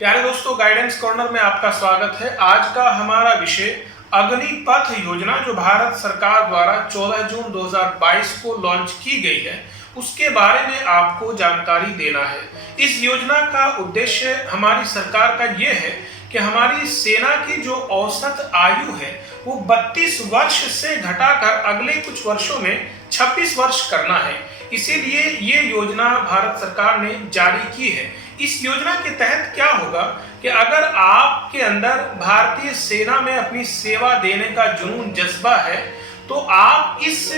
प्यारे दोस्तों, guidance corner में आपका स्वागत है। आज का हमारा विषय अग्निपथ योजना जो भारत सरकार द्वारा 14 जून 2022 को लॉन्च की गई है, उसके बारे में आपको जानकारी देना है। इस योजना का उद्देश्य हमारी सरकार का ये है कि हमारी सेना की जो औसत आयु है वो 32 वर्ष से घटाकर अगले कुछ वर्षों में 26 वर्ष करना है। इसीलिए ये योजना भारत सरकार ने जारी की है। इस योजना के तहत क्या होगा कि अगर आपके अंदर भारतीय सेना में अपनी सेवा देने का जुनून जज्बा है तो आप इस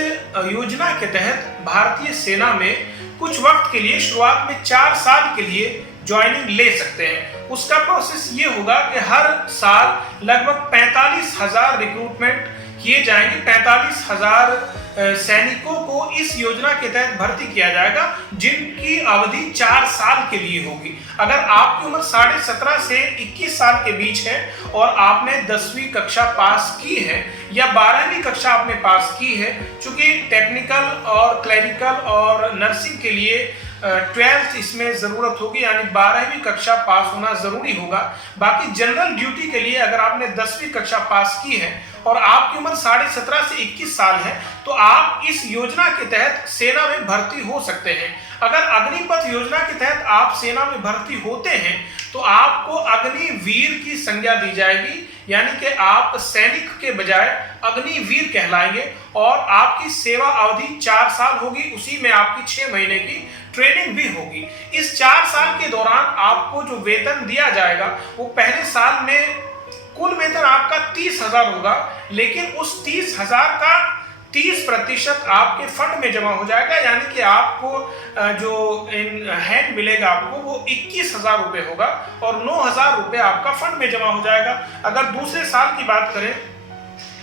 योजना के तहत भारतीय सेना में कुछ वक्त के लिए, शुरुआत में 4 साल के लिए ज्वाइनिंग ले सकते हैं। उसका प्रोसेस ये होगा कि हर साल लगभग 45,000 रिक्रूटमेंट किए जाएंगे। 45,000 सैनिकों को इस योजना के तहत भर्ती किया जाएगा, जिनकी अवधि 4 साल के लिए होगी। अगर आपकी उम्र 17.5 से 21 साल के बीच है और आपने 10वीं कक्षा पास की है या 12वीं कक्षा आपने पास की है, चूंकि टेक्निकल और क्लरिकल और नर्सिंग के लिए 12th इसमें जरूरत होगी, यानी 12वीं कक्षा पास होना जरूरी होगा। बाकी जनरल ड्यूटी के लिए अगर आपने 10वीं कक्षा पास की है और आपकी उम्र 17.5 से 21 साल है तो आप इस योजना के तहत सेना में भर्ती हो सकते हैं। अगर अग्निपथ योजना के तहत आप सेना में भर्ती होते हैं तो आपको अग्निवीर की संज्ञा दी जाएगी, यानी कि आप सैनिक के बजाय अग्निवीर कहलाएंगे और आपकी सेवा अवधि 4 साल होगी। उसी में आपकी 6 महीने की ट्रेनिंग भी होगी। इस 4 साल के दौरान आपको जो वेतन दिया जाएगा वो पहले साल में कुल वेतन आपका 30,000 होगा, लेकिन उस 30,000 का 30% आपके फंड में जमा हो जाएगा, यानी कि आपको जो इन हैंड मिलेगा आपको वो 21,000 रुपये होगा और 9,000 रुपये आपका फंड में जमा हो जाएगा। अगर दूसरे साल की बात करें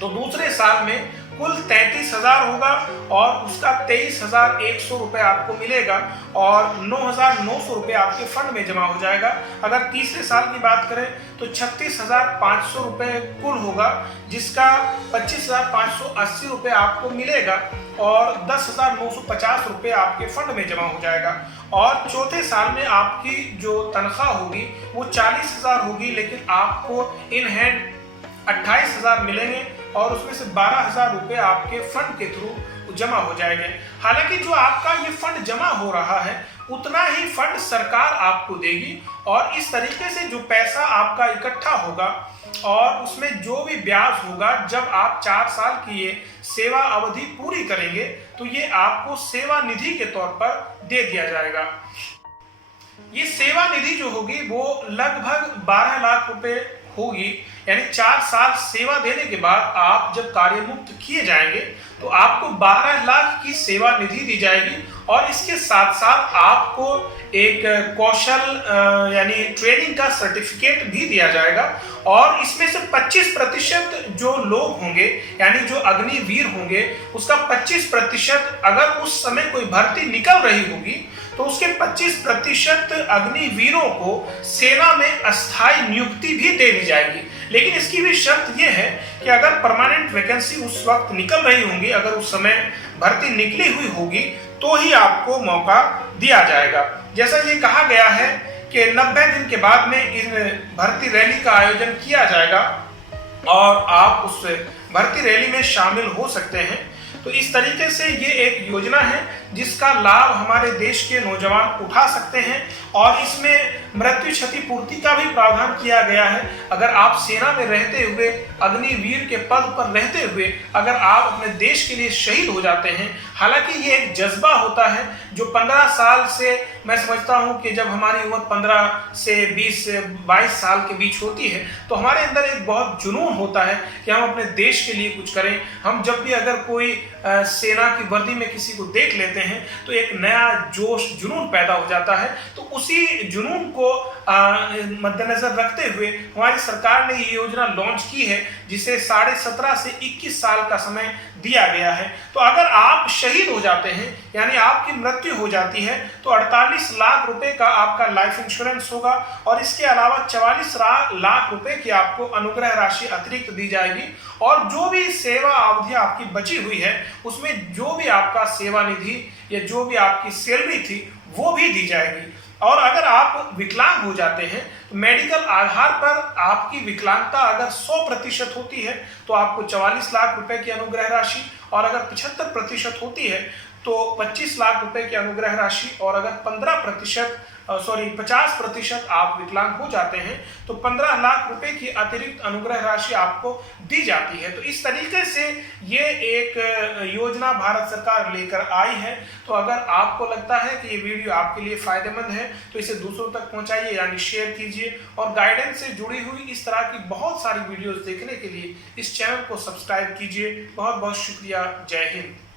तो दूसरे साल में कुल 33,000 होगा और उसका 23,100 रुपये आपको मिलेगा और 9,900 रुपये आपके फंड में जमा हो जाएगा। अगर तीसरे साल की बात करें तो 36,500 रुपये कुल होगा, जिसका 25,580 रुपये आपको मिलेगा और 10,950 रुपये आपके फंड में जमा हो जाएगा। और चौथे साल में आपकी जो तनख्वाह होगी वो 40,000 होगी, लेकिन आपको इन हैंड 28,000 मिलेंगे और उसमें से 12,000 रुपये आपके फंड के थ्रू जमा हो जाएंगे। हालांकि जो आपका ये फंड जमा हो रहा है उतना ही फंड सरकार आपको देगी और इस तरीके से जो पैसा आपका इकट्ठा होगा और उसमें जो भी ब्याज होगा, जब आप 4 साल की ये सेवा अवधि पूरी करेंगे तो ये आपको सेवा निधि के तौर पर दे दिया जाएगा। ये सेवा निधि जो होगी वो लगभग 12 लाख रुपए होगी, यानी 4 साल सेवा देने के बाद आप जब कार्यमुक्त किए जाएंगे तो आपको 12 लाख की सेवा निधि दी जाएगी और इसके साथ साथ आपको एक कौशल यानी ट्रेनिंग का सर्टिफिकेट भी दिया जाएगा और इसमें से 25% जो लोग होंगे, यानी जो अग्निवीर होंगे, उसका 25% अगर उस समय कोई भर्ती निकल रही होगी तो उसके 25% अग्निवीरों को सेना में अस्थायी नियुक्ति भी दे दी जाएगी। लेकिन इसकी भी शर्त यह है कि अगर परमानेंट वैकेंसी उस वक्त निकल रही होंगी, अगर उस समय भर्ती निकली हुई होगी तो ही आपको मौका दिया जाएगा। जैसा ये कहा गया है कि 90 दिन के बाद में इन भर्ती रैली का आयोजन किया जाएगा और आप उस भर्ती रैली में शामिल हो सकते हैं। तो इस तरीके से ये एक योजना है जिसका लाभ हमारे देश के नौजवान उठा सकते हैं और इसमें मृत्यु क्षतिपूर्ति का भी प्रावधान किया गया है। अगर आप सेना में रहते हुए, अग्निवीर के पद पर रहते हुए अगर आप अपने देश के लिए शहीद हो जाते हैं, हालांकि ये एक जज्बा होता है जो 15 साल से, मैं समझता हूं कि जब हमारी उम्र 15 से 20 से 22 साल के बीच होती है तो हमारे अंदर एक बहुत जुनून होता है कि हम अपने देश के लिए कुछ करें। हम जब भी अगर कोई सेना की वर्दी में किसी को देख लेते हैं तो एक नया जोश, जुनून पैदा हो जाता है। तो उसी जुनून को मद्देनजर रखते हुए हमारी सरकार ने ये योजना लॉन्च की है, जिसे 17.5 से 21 साल का समय दिया गया है। तो अगर आप शहीद हो जाते हैं, यानी आपकी मृत्यु हो जाती है, तो 48 लाख रुपए का आपका लाइफ इंश्योरेंस होगा और इसके अलावा 44 लाख रुपए की आपको अनुग्रह राशि अतिरिक्त दी जाएगी और जो भी सेवा अवधि आपकी बची हुई है उसमें जो भी आपका सेवा निधि या जो भी आपकी सैलरी थी वो भी दी जाएगी। और अगर आप विकलांग हो जाते हैं तो मेडिकल आधार पर आपकी विकलांगता अगर 100% होती है तो आपको 44 लाख रुपए की अनुग्रह राशि, और अगर 75% होती है तो 25 लाख रुपए की अनुग्रह राशि, और अगर 50% आप विकलांग हो जाते हैं तो 15 लाख रुपए की अतिरिक्त अनुग्रह राशि आपको दी जाती है। तो इस तरीके से ये एक योजना भारत सरकार लेकर आई है। तो अगर आपको लगता है कि ये वीडियो आपके लिए फायदेमंद है तो इसे दूसरों तक पहुंचाइए, यानी शेयर कीजिए, और गाइडेंस से जुड़ी हुई इस तरह की बहुत सारी वीडियोस देखने के लिए इस चैनल को सब्सक्राइब कीजिए। बहुत बहुत शुक्रिया। जय हिंद।